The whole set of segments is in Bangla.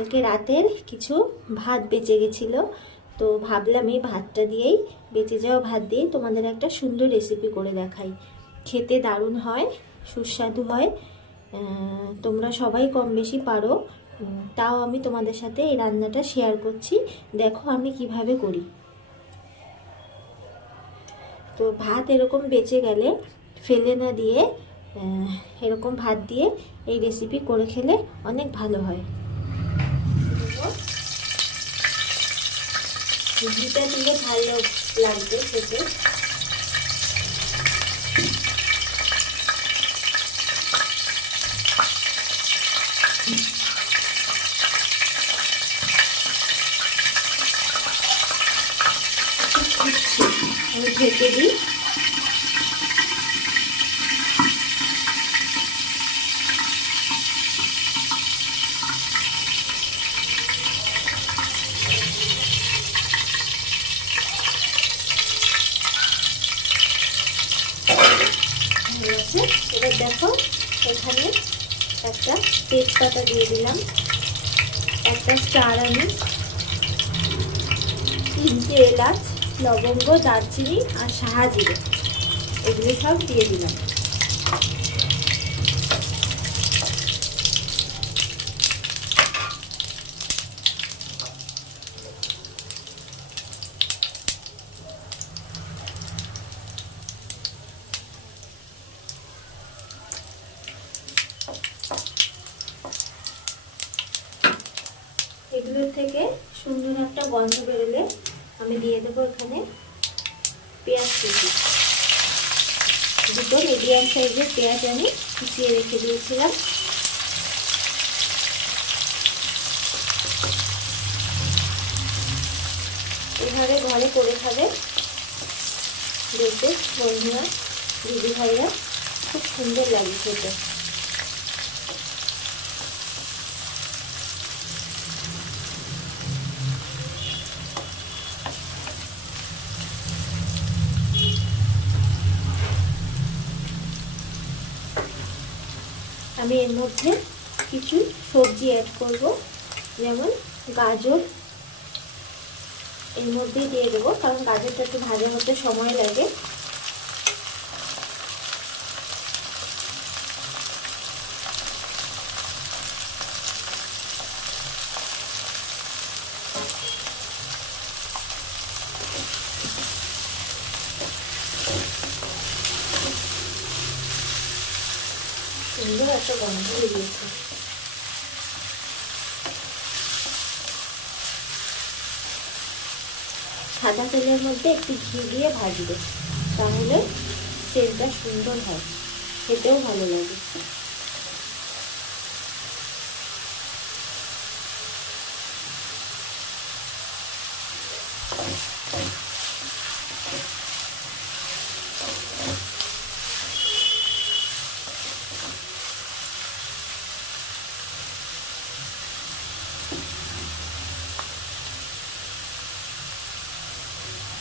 কালকে রাতের কিছু ভাত বেঁচে গেছিলো, তো ভাবলাম এই ভাতটা দিয়েই, বেঁচে যাওয়া ভাত দিয়ে তোমাদের একটা সুন্দর রেসিপি করে দেখাই। খেতে দারুণ হয়, সুস্বাদু হয়। তোমরা সবাই কম বেশি পারো, তাও আমি তোমাদের সাথে এই রান্নাটা শেয়ার করছি। দেখো আমি কিভাবে করি। তো ভাত এরকম বেঁচে গেলে ফেলে না দিয়ে এরকম ভাত দিয়ে এই রেসিপি করে খেলে অনেক ভালো হয়। ঘিটা দিলে ভালো লাগবে খেতে। আমি ঢেকে দিই। এবার দেখো এখানে একটা তেজপাতা দিয়ে দিলাম, একটা স্টার আনিস, 3টে এলাচ, লবঙ্গ, দারচিনি আর শাহজিরে, এগুলো সব দিয়ে দিলাম। এগুলোর থেকে সুন্দর একটা গন্ধ বেরোলে আমি দিয়ে দেবো এখানে পেঁয়াজ কুচি। দুটো মিডিয়াম সাইজের পেঁয়াজ আমি কুচিয়ে রেখে দিয়েছিলাম। এভাবে ঘরে করে খাবে, দেখবে বন্ধুরা, দিদি ভাইরা, খুব সুন্দর লাগে খেতে। আমি এর মধ্যে কিছু সবজি অ্যাড করব, যেমন গাজর এর মধ্যেই দিয়ে দেবো, কারণ গাজরটা একটু ভাজা হতে সময় লাগে। সুন্দর একটা গন্ধ বেরিয়েছে। সাদা তেলের মধ্যে একটু ঘি দিয়ে ভাজবে, তাহলে তেলটা সুন্দর হয়, খেতেও ভালো লাগে।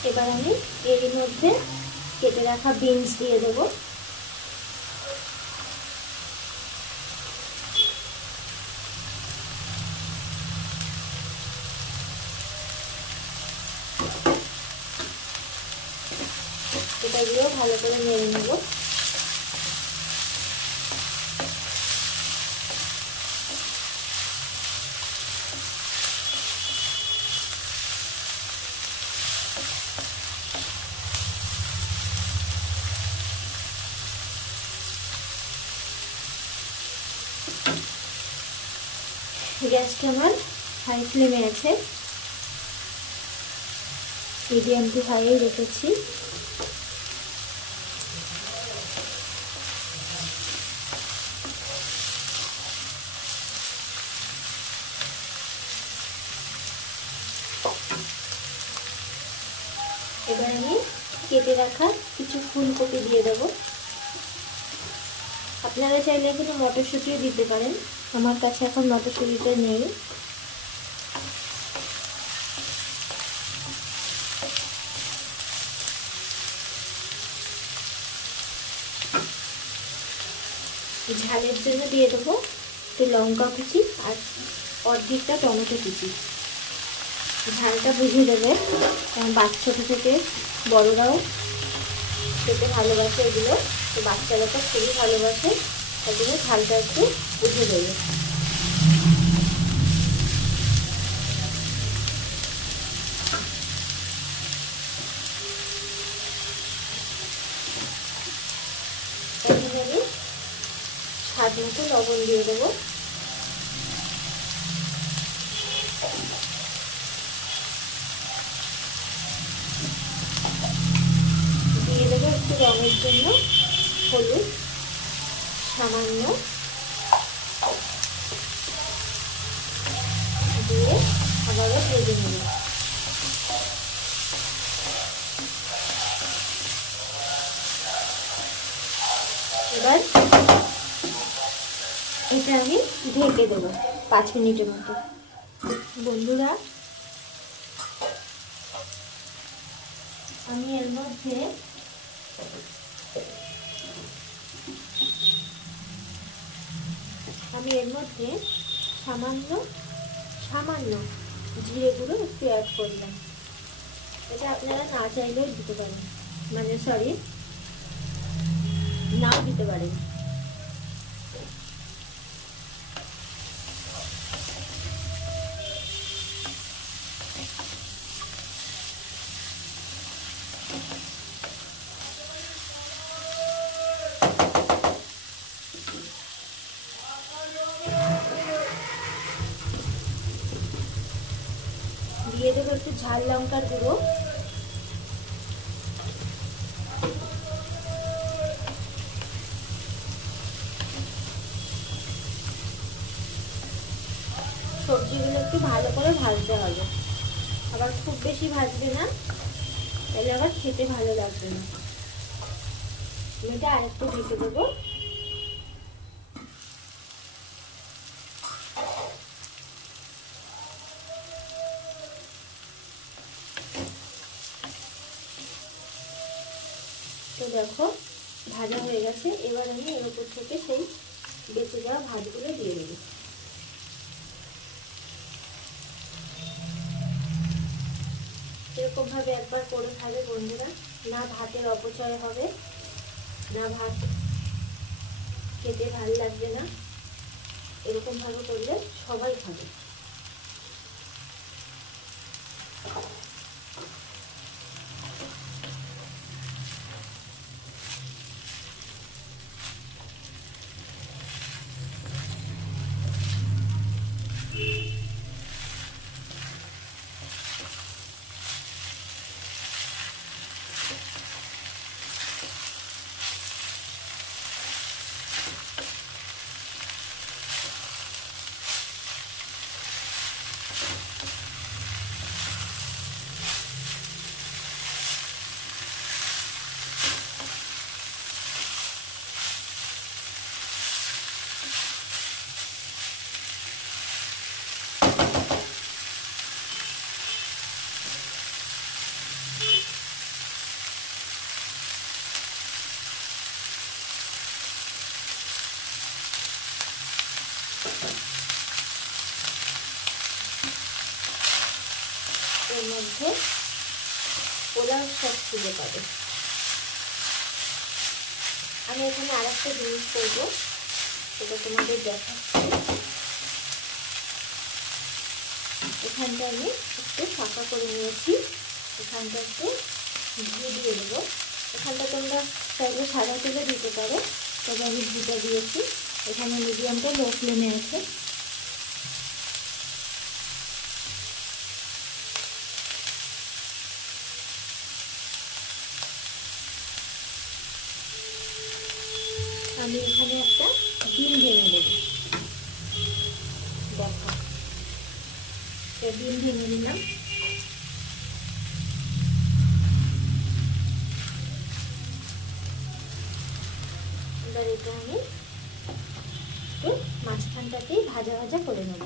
এবার আমি এর মধ্যে কেটে রাখা বিনস দিয়ে দেবো। এটা দিয়েও ভালো করে নেড়ে নেব। গ্যাসটা আমার হাই ফ্লেমে আছে, মিডিয়াম টু হাইয়ে রেখেছি। এবার আমি কেটে রাখা কিছু ফুলকপি দিয়ে দেবো। আপনারা চাইলে এখানে মটরশুঁটিও দিতে পারেন, আমার কাছে এখন মটরশুঁটিটা নেই। ঝালের জন্য দিয়ে দেবো একটু লঙ্কা কুচি আর অর্ধেকটা টমেটো কুচি। ঝালটা বুঝিয়ে দেবে, ছোট থেকে বড়রাও খেতে ভালোবাসে এগুলো, তো বাচ্চারা তো খুবই ভালোবাসে, তার জন্য ঝালটা একটু বুঝে দেবে। এখন আমি স্বাদ মতো লবণ দিয়ে দেবো। দিয়ে দেবো একটু রঙের জন্য হলুদ সামান্য, দিয়ে আবারও ভেজে নেব। এবার এটা আমি ঢেকে দেবো 5 মিনিটের মতো। বন্ধুরা, আমি এর মধ্যে সামান্য জিরে গুঁড়ো একটু অ্যাড করলাম। এটা আপনারা না চাইলেও দিতে পারেন, মানে সরি, নাও দিতে পারেন। দিয়ে দেবো একটু ঝাল লঙ্কার গুঁড়ো, সবজিগুলো একটু ভালো করে ভাজতে হবে, আবার খুব বেশি ভাজবে না, তাহলে আবার খেতে ভালো লাগবে না। এটা আরেকটু ঢেকে দেবো। তো দেখো ভাজা হয়ে গেছে। এবার আমি এর উপর থেকে সেই বেঁচে যাওয়া ভাতগুলো দিয়ে দেবো। এরকম ভাবে একবার করে খাবে বন্ধুরা, না ভাতের অপচয় হবে, না ভাত খেতে ভালো লাগবে না। এরকম ভাবে করলে সবাই খাবে। এর মধ্যে পোলাও সস তুলে পাবে। আমি এখানে আর একটা জিনিস করবো, সেটা তোমাদের দেখাচ্ছি। এখানটা আমি একটু ফাঁকা করে নিয়েছি, এখানটা একটু ঘি দিয়ে দেবো। এখানটা তোমরা চাইলে সাদা তেলে দিতে পারো, তবে আমি ঘিটা দিয়েছি। এখানে মিডিয়ামটা লো ফ্লেমে আছে। আমি এখানে একটা ডিম ভেঙে দেবো। দেখো, ডিম ভেঙে নিলাম। এবার এটা আমি একটু মাঝখানটাতেই ভাজা ভাজা করে নেব।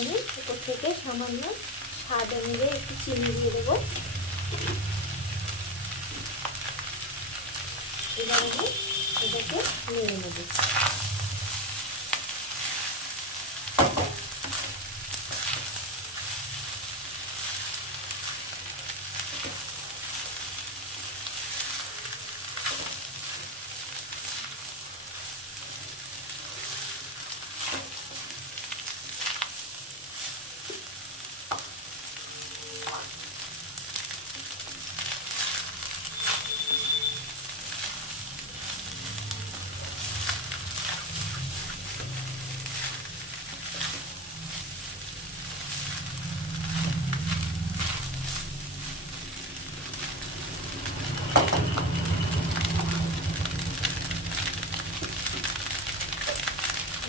আমি উপর থেকে সামান্য স্বাদ অনুযায়ী একটু চিনি দিয়ে দেবো। এবার আমি এটাকে নেড়ে নেব।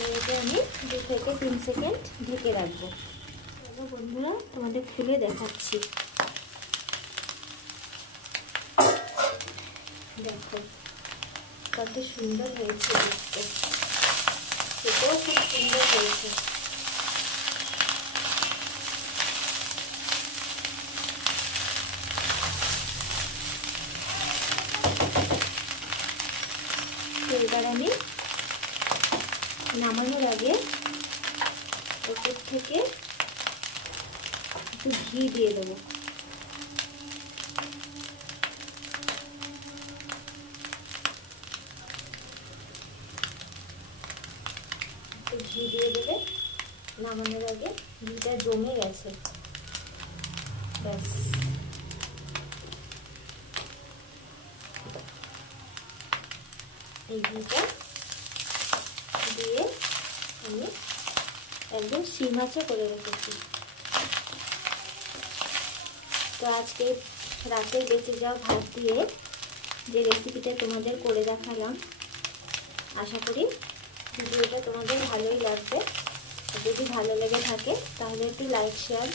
এটাকে আমি 2 থেকে 3 সেকেন্ড ঢেকে রাখবো। চলো বন্ধুরা, তোমাদের খুলে দেখাচ্ছি। দেখো কত সুন্দর হয়েছে দেখতে, খেতেও খুব সুন্দর হয়েছে। তো এবার আমি নামানোর আগে উপর থেকে একটু ঘি দিয়ে দেবো। একটু ঘি দিয়ে দেবে নামানোর আগে, ঘিটা জমে গেছে। ব্যাস, এই ঘিটা দিয়ে আমি একদম সিম আঁচে করে রেখেছি। তো আজকে রাতের বেঁচে যাওয়া ভাত দিয়ে যে রেসিপিটা তোমাদের করে দেখালাম, আশা করি ভিডিওটা তোমাদের ভালোই লাগবে। যদি ভালো লেগে থাকে তাহলে একটু লাইক শেয়ার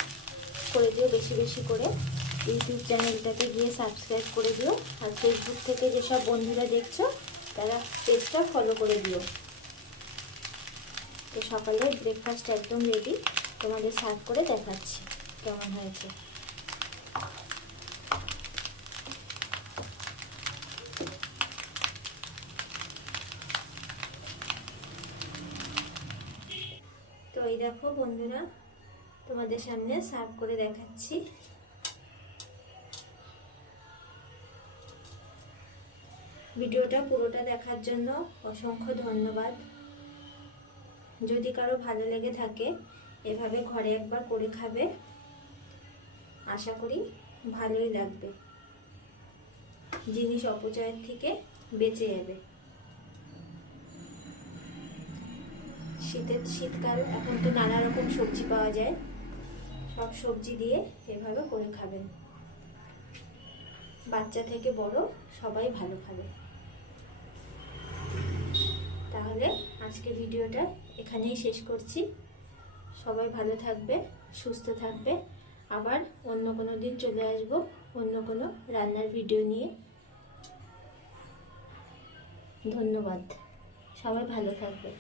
করে দিও বেশি বেশি করে। ইউটিউব চ্যানেলটাকে গিয়ে সাবস্ক্রাইব করে দিও। আর ফেসবুক থেকে যেসব বন্ধুরা দেখছো তারা পেজটা ফলো করে দিও। তো সকালের ব্রেকফাস্ট একদম রেডি, তোমাদের সার্ভ করে দেখাচ্ছি কেমন হয়েছে। তো এই দেখো বন্ধুরা, তোমাদের সামনে সার্ভ করে দেখাচ্ছি। ভিডিওটা পুরোটা দেখার জন্য অসংখ্য ধন্যবাদ। যদি কারো ভালো লেগে থাকে এভাবে ঘরে একবার করে খাবে, আশা করি ভালোই লাগবে। জিনিস অপচয়ের থেকে বেঁচে যাবে। শীতকাল, এখন তো নানা রকম সবজি পাওয়া যায়, সব সবজি দিয়ে এভাবে করে খাবেন। বাচ্চা থেকে বড় সবাই ভালো খাবে। তাহলে আজকে ভিডিওটা এখানেই শেষ করছি। সবাই ভালো থাকবে, সুস্থ থাকবে। আবার অন্য কোনো দিন চলে আসব অন্য কোনো রান্নার ভিডিও নিয়ে। ধন্যবাদ, সবাই ভালো থাকবে।